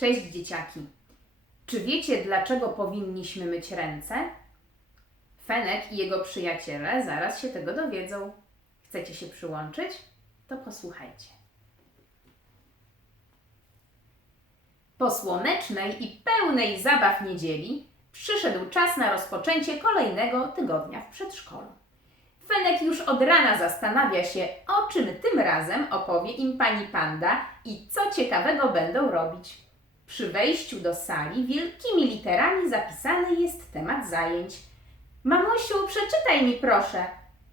Cześć dzieciaki. Czy wiecie, dlaczego powinniśmy myć ręce? Fenek i jego przyjaciele zaraz się tego dowiedzą. Chcecie się przyłączyć? To posłuchajcie. Po słonecznej i pełnej zabaw niedzieli przyszedł czas na rozpoczęcie kolejnego tygodnia w przedszkolu. Fenek już od rana zastanawia się, o czym tym razem opowie im pani panda i co ciekawego będą robić. Przy wejściu do sali wielkimi literami zapisany jest temat zajęć. Mamusiu, przeczytaj mi proszę,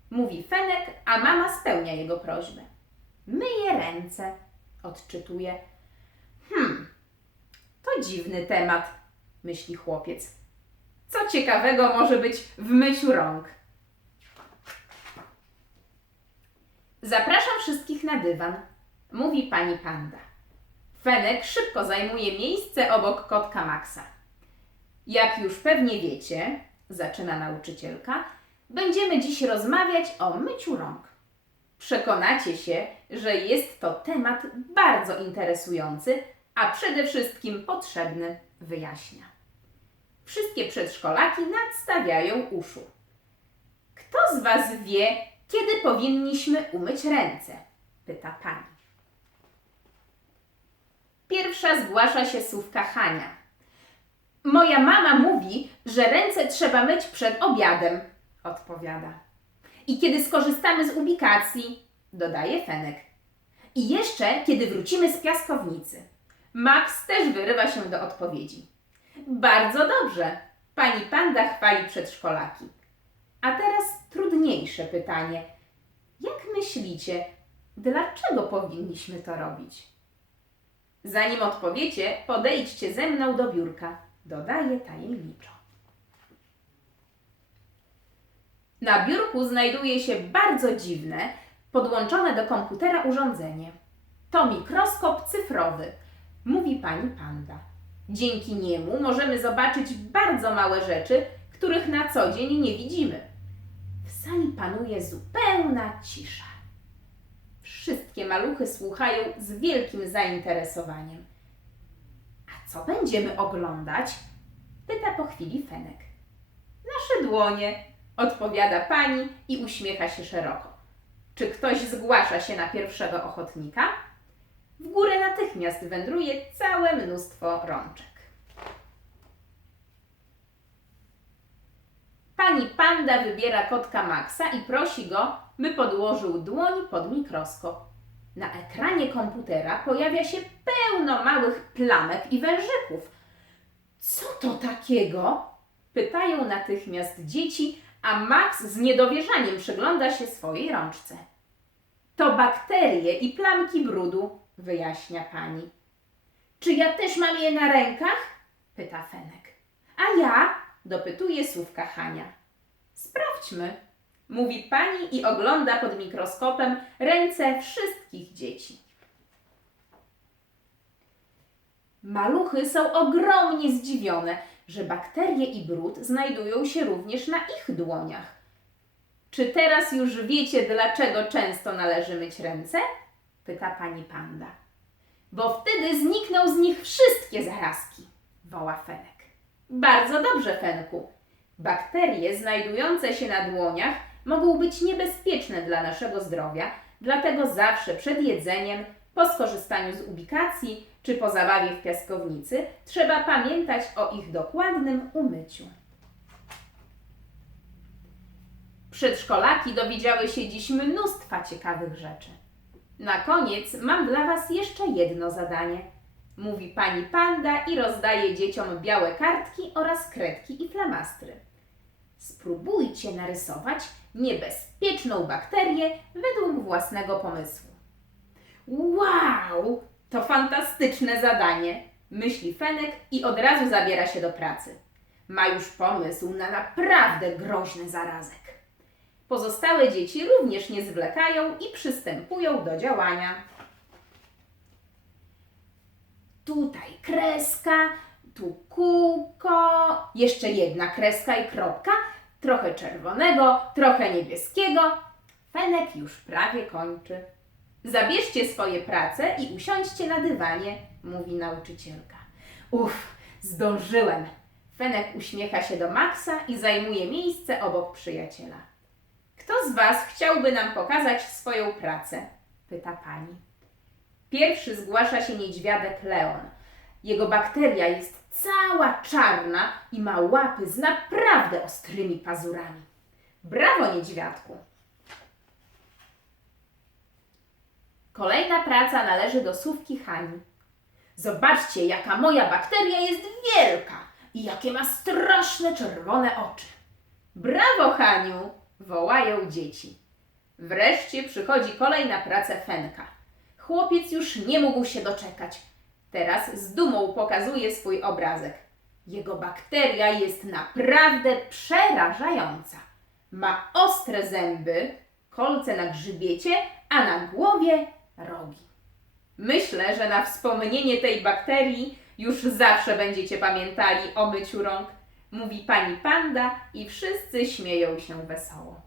mówi Fenek, a mama spełnia jego prośbę. Myję ręce, odczytuje. Hmm, to dziwny temat, myśli chłopiec. Co ciekawego może być w myciu rąk? Zapraszam wszystkich na dywan, mówi pani panda. Fenek szybko zajmuje miejsce obok kotka Maxa. Jak już pewnie wiecie, zaczyna nauczycielka, będziemy dziś rozmawiać o myciu rąk. Przekonacie się, że jest to temat bardzo interesujący, a przede wszystkim potrzebny, wyjaśnia. Wszystkie przedszkolaki nadstawiają uszu. Kto z Was wie, kiedy powinniśmy umyć ręce? pyta pani. Pierwsza zgłasza się słówka Hania. Moja mama mówi, że ręce trzeba myć przed obiadem, odpowiada. I kiedy skorzystamy z ubikacji, dodaje Fenek. I jeszcze, kiedy wrócimy z piaskownicy. Max też wyrywa się do odpowiedzi. Bardzo dobrze. Pani panda chwali przedszkolaki. A teraz trudniejsze pytanie. Jak myślicie, dlaczego powinniśmy to robić? Zanim odpowiecie, podejdźcie ze mną do biurka, dodaje tajemniczo. Na biurku znajduje się bardzo dziwne, podłączone do komputera urządzenie. To mikroskop cyfrowy, mówi pani panda. Dzięki niemu możemy zobaczyć bardzo małe rzeczy, których na co dzień nie widzimy. W sali panuje zupełna cisza. Wszystkie maluchy słuchają z wielkim zainteresowaniem. A co będziemy oglądać? Pyta po chwili Fenek. Nasze dłonie, odpowiada pani i uśmiecha się szeroko. Czy ktoś zgłasza się na pierwszego ochotnika? W górę natychmiast wędruje całe mnóstwo rączek. Pani panda wybiera kotka Maxa i prosi go, by podłożył dłoń pod mikroskop. Na ekranie komputera pojawia się pełno małych plamek i wężyków. Co to takiego? Pytają natychmiast dzieci, a Max z niedowierzaniem przygląda się swojej rączce. To bakterie i plamki brudu, wyjaśnia pani. Czy ja też mam je na rękach? pyta Fenek. A ja? Dopytuje słówka Hania. Sprawdźmy, mówi pani i ogląda pod mikroskopem ręce wszystkich dzieci. Maluchy są ogromnie zdziwione, że bakterie i brud znajdują się również na ich dłoniach. Czy teraz już wiecie, dlaczego często należy myć ręce? pyta pani panda. Bo wtedy znikną z nich wszystkie zarazki, woła Fenek. Bardzo dobrze, Fenku. Bakterie znajdujące się na dłoniach mogą być niebezpieczne dla naszego zdrowia, dlatego zawsze przed jedzeniem, po skorzystaniu z ubikacji czy po zabawie w piaskownicy trzeba pamiętać o ich dokładnym umyciu. Przedszkolaki dowiedziały się dziś mnóstwa ciekawych rzeczy. Na koniec mam dla Was jeszcze jedno zadanie. Mówi pani panda i rozdaje dzieciom białe kartki oraz kredki i flamastry. Spróbujcie narysować niebezpieczną bakterię według własnego pomysłu. Wow, to fantastyczne zadanie, myśli Fenek i od razu zabiera się do pracy. Ma już pomysł na naprawdę groźny zarazek. Pozostałe dzieci również nie zwlekają i przystępują do działania. Tutaj kreska, tu kółko, jeszcze jedna kreska i kropka, trochę czerwonego, trochę niebieskiego. Fenek już prawie kończy. Zabierzcie swoje prace i usiądźcie na dywanie, mówi nauczycielka. Uff, zdążyłem. Fenek uśmiecha się do Maxa i zajmuje miejsce obok przyjaciela. Kto z Was chciałby nam pokazać swoją pracę? pyta pani. Pierwszy zgłasza się niedźwiadek Leon. Jego bakteria jest cała czarna i ma łapy z naprawdę ostrymi pazurami. Brawo, niedźwiadku! Kolejna praca należy do słówki Hani. Zobaczcie, jaka moja bakteria jest wielka i jakie ma straszne czerwone oczy. Brawo, Haniu! wołają dzieci. Wreszcie przychodzi kolej na pracę Fenka. Chłopiec już nie mógł się doczekać. Teraz z dumą pokazuje swój obrazek. Jego bakteria jest naprawdę przerażająca. Ma ostre zęby, kolce na grzbiecie, a na głowie rogi. Myślę, że na wspomnienie tej bakterii już zawsze będziecie pamiętali o myciu rąk, mówi pani panda i wszyscy śmieją się wesoło.